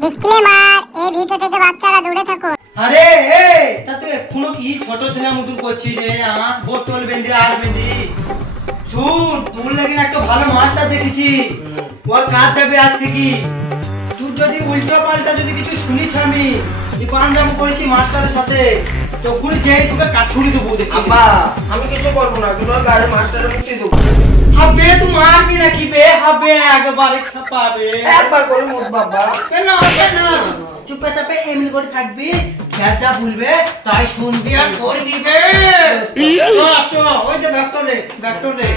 Disclaimer, এই video থেকে বাচ্চারা দূরে থাকুন। আরে এ তা তুই এখনো কি ছোট ছেলের মতন করছিস রে? বোতল বেঁধে আর বেঁধে শুন, তোর লাগি একটা ভালো মাস্টার দেখেছি, ওর কাজ দেবে আজ থেকে। তুই যদি উল্টো পাল্টা যদি কিছু শুনিস আমি পাঞ্জাম করেছি মাস্টারের সাথে, তখন যেই তোকে কাছুরি দেবো। আব্বা আমি কিছু করবো না, তোমার গায়ে মাস্টারের মুক্তি দেবো। হবে তুই মারবি নাকি বে? হবে একবারে খাপাবে, একবার করে মুখ বাবা। কেন কেন চুপে চাপে এমনি করে থাকবি, স্যার যা বলবে তাই শুনবি আর করে দিবে। ওই যে ভেক্টর রে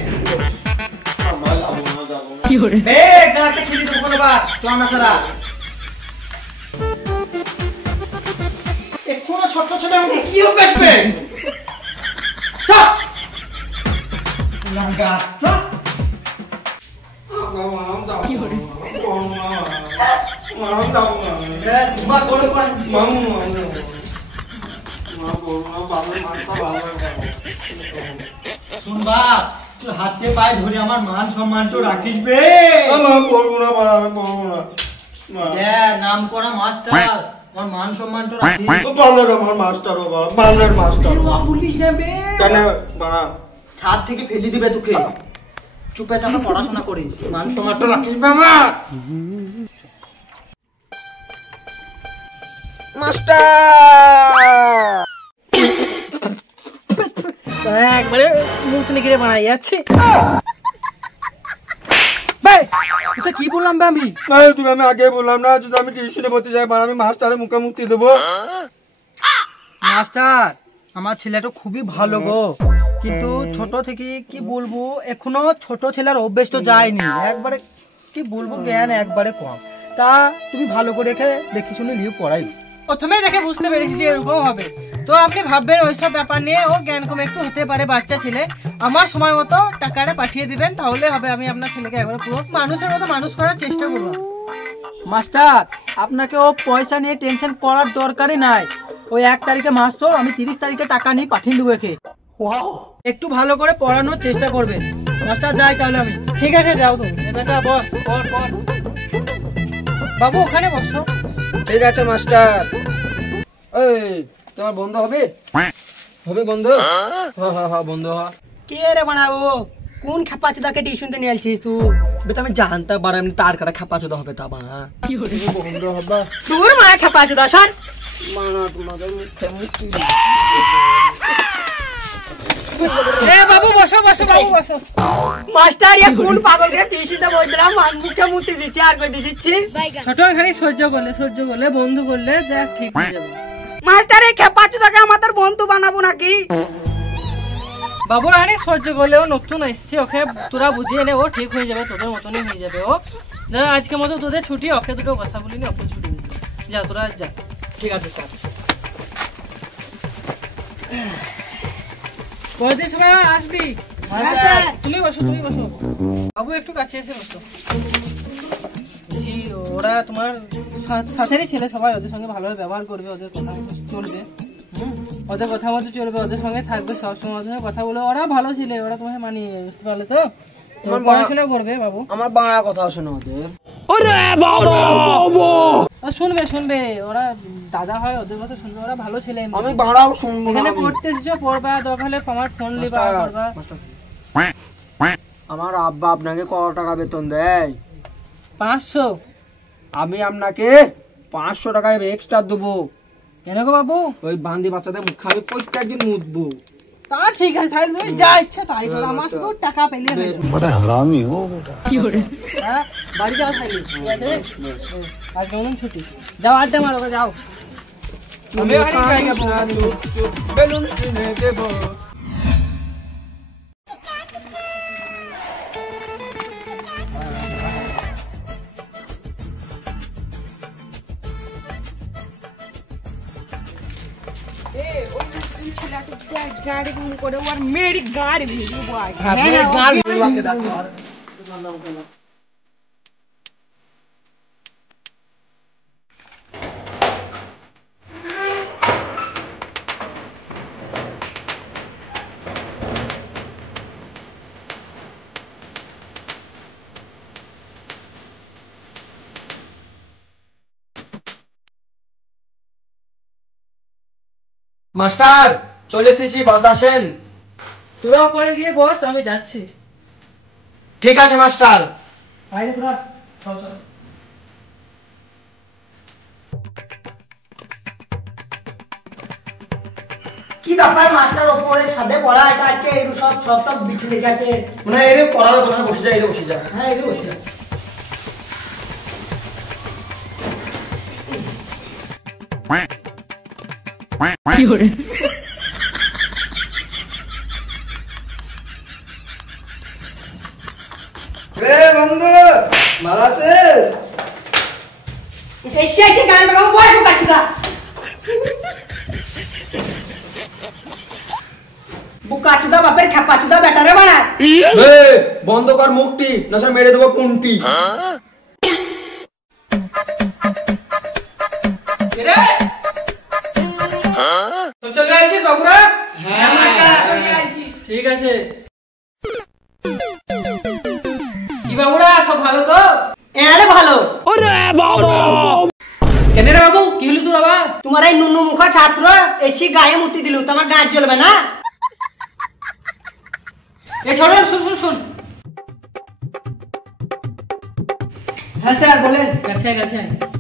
কি করে বে গাড়িতে ছুটি দেবো বলবা চনা সারা। এখনো ছোট ছোট মধ্যে কি অভ্যাস বে? লাগা কি করে শুনবা, তোর হাতে পায়ে ধরে আমার মান সম্মান তো রাখিস বে। নাম করা মাস্টার, আমার মান সম্মান তো রাখিস। বলিস না বে, ছাদ থেকে ফেলে দিবে তোকে। চুপে চাপে পড়াশোনা করিস, মান সম্মান তো রাখিস বে আমার। একবারে মুখ নিয়ে বানাই যাচ্ছে। কি বললাম বে আমি? তুমি আমি আগে বললাম না, যদি আমি টিউশনে ভর্তি যাই আমি মাস্টারের মুখে মুক্তি দেবো। মাস্টার আমার ছেলেটা খুবই ভালো গো, কিন্তু ছোট থেকে কি বলবো, এখনো ছোট ছেলের অভ্যেস তো যায়নি। একবারে কি বলবো, জ্ঞান একবারে কম। তা তুমি ভালো করে দেখে শুনে লিও পড়াই। প্রথমে দেখে বুঝতে পেরেছি যে এরকম হবে, তো আপনি ভাববেন ওইসব ব্যাপার নিয়ে, ও জ্ঞান কম একটু হতে পারে বাচ্চা ছেলে। আমার সময় মতো টাকাটা পাঠিয়ে দিবেন, তাহলে হবে। আমি আপনার ছেলেকে একবারে পুরো মানুষের মতো মানুষ করার চেষ্টা করবো। মাস্টার আপনাকে ও পয়সা নিয়ে টেনশন করার দরকারই নাই। ওই 1 তারিখে মাস তো আমি 30 তারিখে টাকা নিয়ে পাঠিয়ে দেবো একে। একটু ভালো করে পড়ানোর চেষ্টা করবেন। মাস্টার যাই তাহলে আমি। ঠিক আছে যাও তুমি, বেটা বস পড়। বাবু ওখানে বসো। ঠিক আছে মাস্টার। এই তোমার বন্ধ হবে? হবে বন্ধ? হ্যাঁ বন্ধ। কে রে বানাবো, কোন খেপা চোদাকে টিউশনতে নিয়ে আসছিস তুই? বেটা আমি জানতে পারি তার কাটা খেপা চোদা হবে তা বা বন্ধ হবে তোর মায়া খেপা চোদা সর। মানা তোমাদের মুখে মুক্তি। এ বাবু বসো বাবু বসো। মাস্টার ইয়া কোন পাগলকে টিউশনতে বইছিলাম মুখে মুক্তি দিচ্ছি আর কই দিচ্ছি। ছোট খালি সহ্য করলে বন্ধু করলে দেখ ঠিক হয়ে যাবে। মাস্টার এই খেপা চোদাকে আমাদের বন্ধু বানাবো নাকি? বাবু রানী সহ্য করলে, ও নতুন এসছে, ওকে তোরা বুঝিয়ে নে, ও ঠিক হয়ে যাবে, তোদের মতনই হয়ে যাবে ও। আজকে মতো তোদের ছুটি, ওকে দুটো কথা বলিনি, ওকে ছুটি যা, তোরা যা। ঠিক আছে স্যার। কদিন সময় আসবি? তুমি বসো বাবু, একটু কাছে এসে বসো। ওরা তোমার সাথেরই ছেলে, সবাই ওদের সঙ্গে ভালোভাবে ব্যবহার করবে, ওদের কথা মতো চলবে। ওদের কথা মতো চলবে, ওদের সঙ্গে থাকবে সবসময়, ওদের সঙ্গে কথা বলে। ওরা ভালো ছেলে, ওরা তোমাকে মানিয়ে, বুঝতে পারলে তো? তোমার পড়াশোনা করবে বাবু। আমার বাংলা কথা শোনো ওদের। শুনবে, ওরা দাদা হয়, ওদের কথা শুনবে, ওরা ভালো ছেলে। আমি বাংলাও শুনবো না। এখানে পড়তে এসেছো, পড়বা, দরকার হলে আমার ফোন লিবা করবা। আমার আব্বা আপনাকে কত টাকা বেতন দেয়? 500। আমি আপনাকে 500 টাকা এক্সট্রা দেবো। কেন গো বাবু? ওই বান্দি বাচ্চাদের মুখে আমি প্রত্যেকদিন মুতবো। তা ঠিক আছে, তাহলে তুমি যা ইচ্ছা তাই করো, আমার শুধু টাকা পেলে হয়ে যাবে। বড় হারামি হো বেটা। কি করে? হ্যাঁ বাড়ি যাও তাহলে, ঠিক আছে? আজকে মনে ছুটি, যাও আড্ডা মারো, যাও। আমি ওখানে যাই যাবো, বেলুন কিনে দেবো। गाड़ी করে ওর মেরি গাড়ি ভিডিও বয়। হ্যাঁ গাল ভিডিওকে দেখো। মাস্টার চলে এসেছি, ভালো আসেন। তোরা পরে গিয়ে বস, আমি যাচ্ছি। ঠিক আছে মাস্টার। বাইরে তোরা চল চল। কি ব্যাপার মাস্টার, ওপরে ছাদে পড়া আছে আজকে, এই সব সব সব বিছিয়ে গেছে। মানে এর পড়াবে কোথায় বসে যায়, এর বসে যায়। হ্যাঁ এই বসে রে বন্ধু, ভালো আছিস? এসে এসে গান বাগাবো, বয়স কাছি না বুকাচুদা বাপের খেপাচুদা ব্যাটারে বানা। বন্ধ কর মুক্তি, না স্যার মেরে দেবো পুন্তি। চলে আসছিস বাবুরা? হ্যাঁ ঠিক আছে। কি বাবুরা সব ভালো তো? আরে ভালো। কেন রে বাবু, কি হলো তোর আবার? তোমার এই নুনু মুখা ছাত্র এসি গায়ে মুতি দিল, তোমার গায়ে জ্বলবে না? এ শোন শুন শুন শুন। হ্যাঁ স্যার বলেন। কাছে কাছে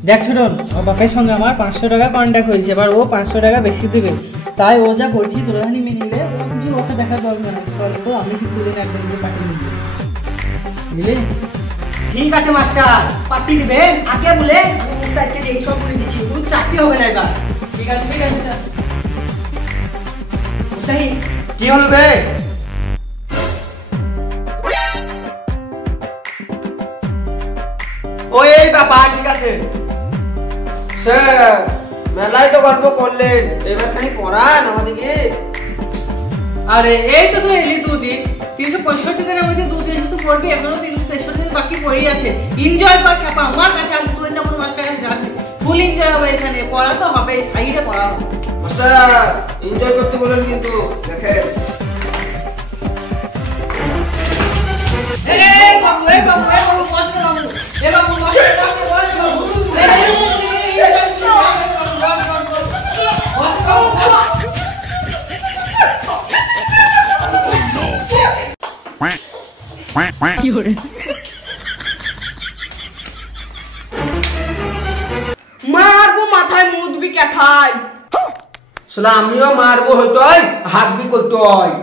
দেখ ছোট, ও বাপের সঙ্গে আমার 500 টাকা কন্ট্যাক্ট হয়েছে, এবার ও 500 টাকা বেশি দেবে, তাই ও যা করছি তোরা খালি মেনে নিলে, কিছু ওকে দেখার দরকার নেই, তো আমি কিন্তু দিন একদম পাঠিয়ে দিই, বুঝলি? ঠিক আছে মাস্টার, পাঠিয়ে দিবেন আগে বলে আমি মুস্তাহিদকে এই সব বলে দিচ্ছি, কোনো চাকরি হবে না এবার। ঠিক আছে ঠিক আছে মুস্তাহিদ। কি হলো বে? ও এই ব্যাপার, ঠিক আছে স্যার, মেলাই তো গল্প করলেন, এবার খানি পড়ান আমাদেরকে। আরে এই তো তুই এলি দুদিন, 365 দিনের মধ্যে দুদিন শুধু পড়বি, এখনো 363 দিন বাকি পড়েই আছে। এনজয় কর কাপা, আমার কাছে আসিস, তুই না কোনো মাস্টার কাছে যাস, ফুল এনজয় হবে এখানে, পড়া তো হবে, সাইডে পড়া হবে। মাস্টার এনজয় করতে বলেন কিন্তু, দেখেন মারবো মাথায় মুদবি কেথায়, শালা আমিও মারবো হয়তো, হাত বি করতে হয়।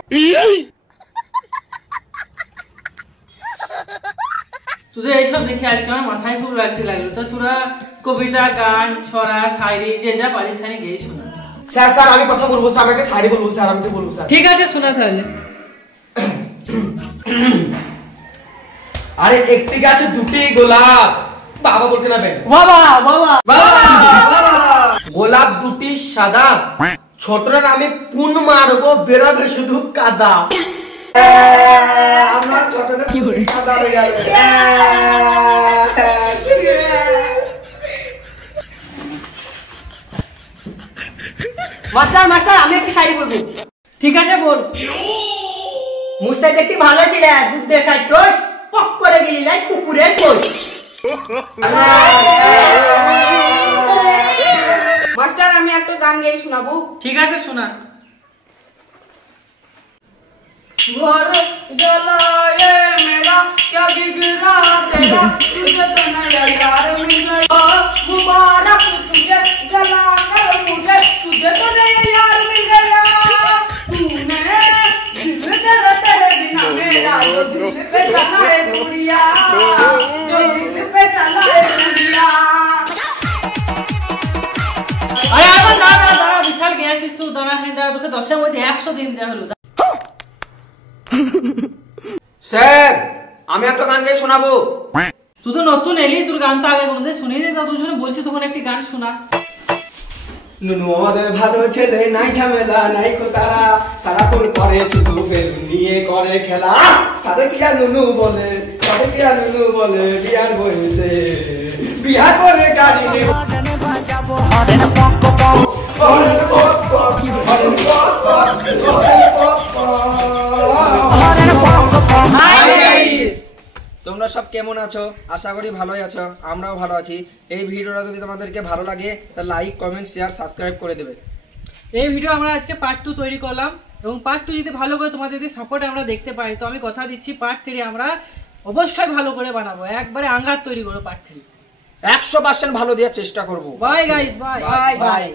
তোদের এইসব দেখে আজকে আমার মাথায় খুব লাগতে লাগলো, তো তোরা কবিতা গান ছড়া শায়রি যে যা পারিস খানি গেয়ে শোনা। স্যার স্যার আমি কথা বলবো স্যার, আমাকে শাড়ি বলবো স্যার, আমাকে বলবো স্যার। ঠিক আছে শোনা তাহলে। আরে একটি গাছে দুটি গোলাপ, বাবা বলতে না বেন, বাবা বাবা গোলাপ দুটি সাদা, ছোটরা আমি পুন মারবো, বেরোবে শুধু কাদা। আমরা ছোটরা কাদা হয়ে যাবে। মাস্টার মাস্টার আমি একটি শাড়ি বলবো। ঠিক আছে বল। মুস্তাহিদ একটি ভালো ছিল, দুধ দেখায় টোস, পক করে গেলি লাই কুকুরের কোষ। মাস্টার আমি একটা গান গেয়ে শোনাবো। ঠিক আছে শোনা। ঘর জ্বালায়ে মেরা क्या बिगड़ा तेरा, तुझे तो नया यार मिल गया, मुबारक तुझे जला कर मुझे, तुझे तो नया यार मिल गया, तूने दिल तेरा तेरे बिना मेरा, जो दिल पे चला है दूरिया, जो दिल पे चला है दूरिया। আরে আমার না না দাঁড়া, বিশাল গেছিস তুই, দাঁড়া খাই দাঁড়া, তোকে 10 এর মধ্যে 100 দিন দেয়া হলো। স্যার আমি একটা গান গেয়ে শোনাবো। তুই তো নতুন এলি, তোর গান তো আগে কোনোদিন শুনিনি, তা তোর জন্য বলছি তখন একটি গান শোনা। নুনু আমাদের ভালো ছেলে, নাই ঝামেলা নাই খোতারা, সারাক্ষণ করে শুধু বেলুন নিয়ে করে খেলা, সাথে কিয়া নুনু বলে, সাথে কিয়া নুনু বলে, বিয়ার বয়সে বিয়া করে গাড়ি নিয়ে তোমরা সব কেমন আছো? আশা করি ভালোই আছো, আমরাও ভালো আছি। এই ভিডিওটা যদি তোমাদেরকে ভালো লাগে তাহলে লাইক কমেন্ট শেয়ার সাবস্ক্রাইব করে দেবে। এই ভিডিও আমরা আজকে পার্ট 2 তৈরি করলাম এবং পার্ট 2 যদি ভালো করে তোমাদের যদি সাপোর্ট আমরা দেখতে পাই তো আমি কথা দিচ্ছি পার্ট 3 আমরা অবশ্যই ভালো করে বানাবো, একবারে আঙ্গার তৈরি করবো পার্ট 3। 100% ভালো দেওয়ার চেষ্টা করব। Bye guys, bye bye.